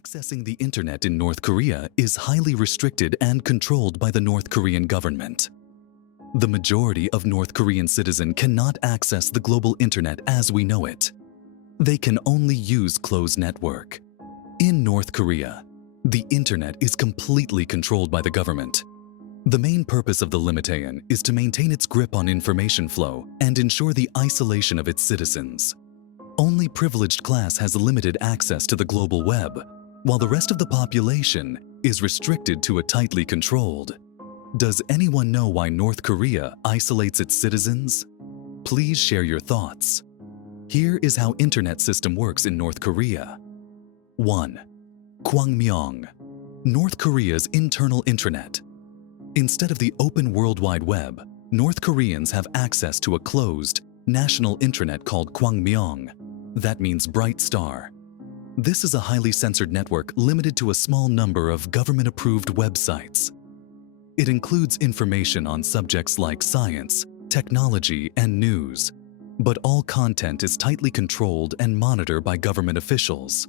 Accessing the internet in North Korea is highly restricted and controlled by the North Korean government. The majority of North Korean citizens cannot access the global internet as we know it. They can only use closed network. In North Korea, the internet is completely controlled by the government. The main purpose of the limitation is to maintain its grip on information flow and ensure the isolation of its citizens. Only privileged class has limited access to the global web, while the rest of the population is restricted to a tightly controlled. Does anyone know why North Korea isolates its citizens? Please share your thoughts. Here is how internet system works in North Korea. 1. Kwangmyong, North Korea's internal intranet. Instead of the open World Wide Web, North Koreans have access to a closed, national intranet called Kwangmyong. That means bright star. This is a highly censored network limited to a small number of government-approved websites. It includes information on subjects like science, technology, and news, but all content is tightly controlled and monitored by government officials.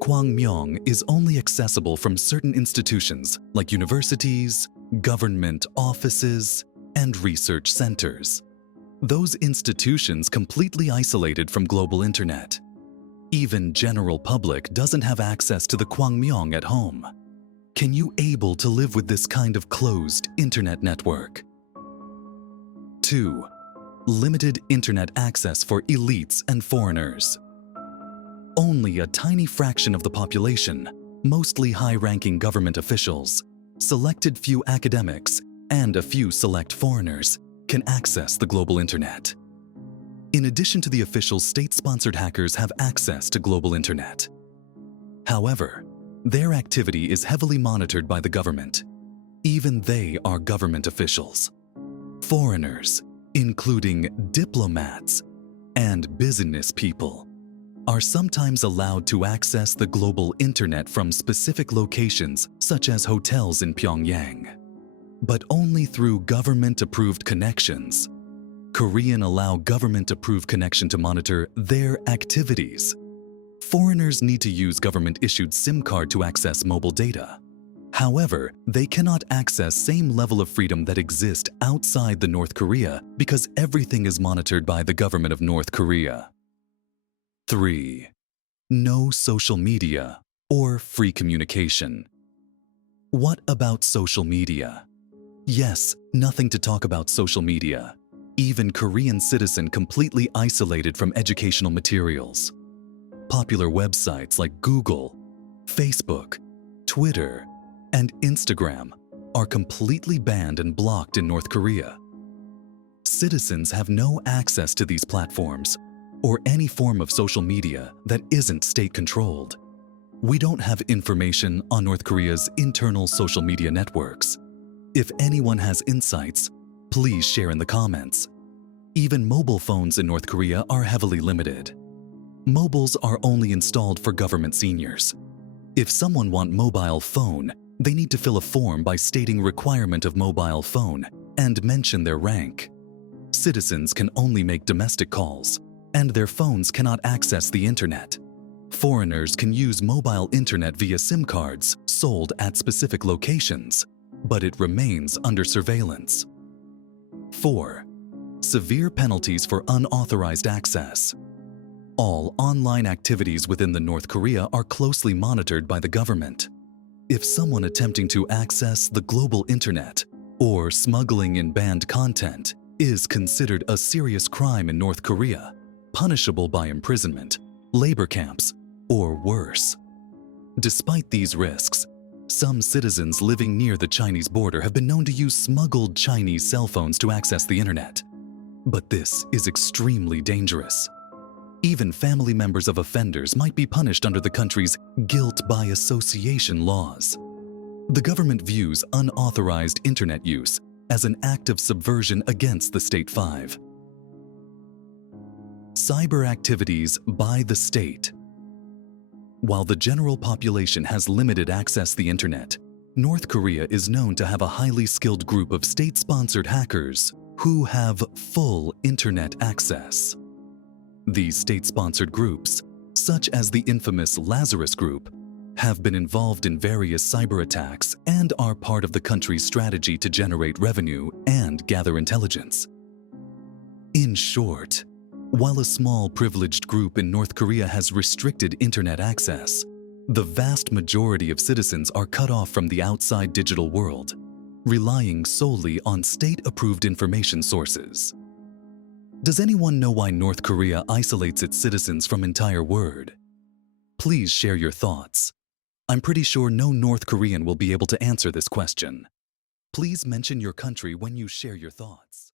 Kwangmyong is only accessible from certain institutions like universities, government offices, and research centers. Those institutions completely isolated from global internet. Even general public doesn't have access to the Kwangmyong at home. Can you able to live with this kind of closed internet network? 2. Limited internet access for elites and foreigners. Only a tiny fraction of the population, mostly high-ranking government officials, selected few academics, and a few select foreigners can access the global internet. In addition to the official state-sponsored hackers have access to global internet. However, their activity is heavily monitored by the government. Even they are government officials. Foreigners, including diplomats and business people, are sometimes allowed to access the global internet from specific locations such as hotels in Pyongyang, but only through government-approved connections. Korean allow government-approved connection to monitor their activities. Foreigners need to use government-issued SIM card to access mobile data. However, they cannot access same level of freedom that exists outside the North Korea because everything is monitored by the government of North Korea. 3. No social media or free communication. What about social media? Yes, nothing to talk about social media. Even Korean citizen completely isolated from educational materials. Popular websites like Google, Facebook, Twitter, and Instagram are completely banned and blocked in North Korea. Citizens have no access to these platforms or any form of social media that isn't state-controlled. We don't have information on North Korea's internal social media networks. If anyone has insights, please share in the comments. Even mobile phones in North Korea are heavily limited. Mobiles are only installed for government seniors. If someone wants mobile phone, they need to fill a form by stating requirement of mobile phone and mention their rank. Citizens can only make domestic calls, and their phones cannot access the internet. Foreigners can use mobile internet via SIM cards sold at specific locations, but it remains under surveillance. 4. Severe penalties for unauthorized access. All online activities within the North Korea are closely monitored by the government. If someone attempting to access the global internet or smuggling in banned content is considered a serious crime in North Korea, punishable by imprisonment, labor camps, or worse. Despite these risks, some citizens living near the Chinese border have been known to use smuggled Chinese cell phones to access the internet. But this is extremely dangerous. Even family members of offenders might be punished under the country's guilt by association laws. The government views unauthorized internet use as an act of subversion against the State 5. Cyber activities by the state. While the general population has limited access to the internet, North Korea is known to have a highly skilled group of state-sponsored hackers who have full internet access. These state-sponsored groups, such as the infamous Lazarus Group, have been involved in various cyber attacks and are part of the country's strategy to generate revenue and gather intelligence. In short, while a small privileged group in North Korea has restricted internet access, the vast majority of citizens are cut off from the outside digital world, relying solely on state-approved information sources. Does anyone know why North Korea isolates its citizens from entire world? Please share your thoughts. I'm pretty sure no North Korean will be able to answer this question. Please mention your country when you share your thoughts.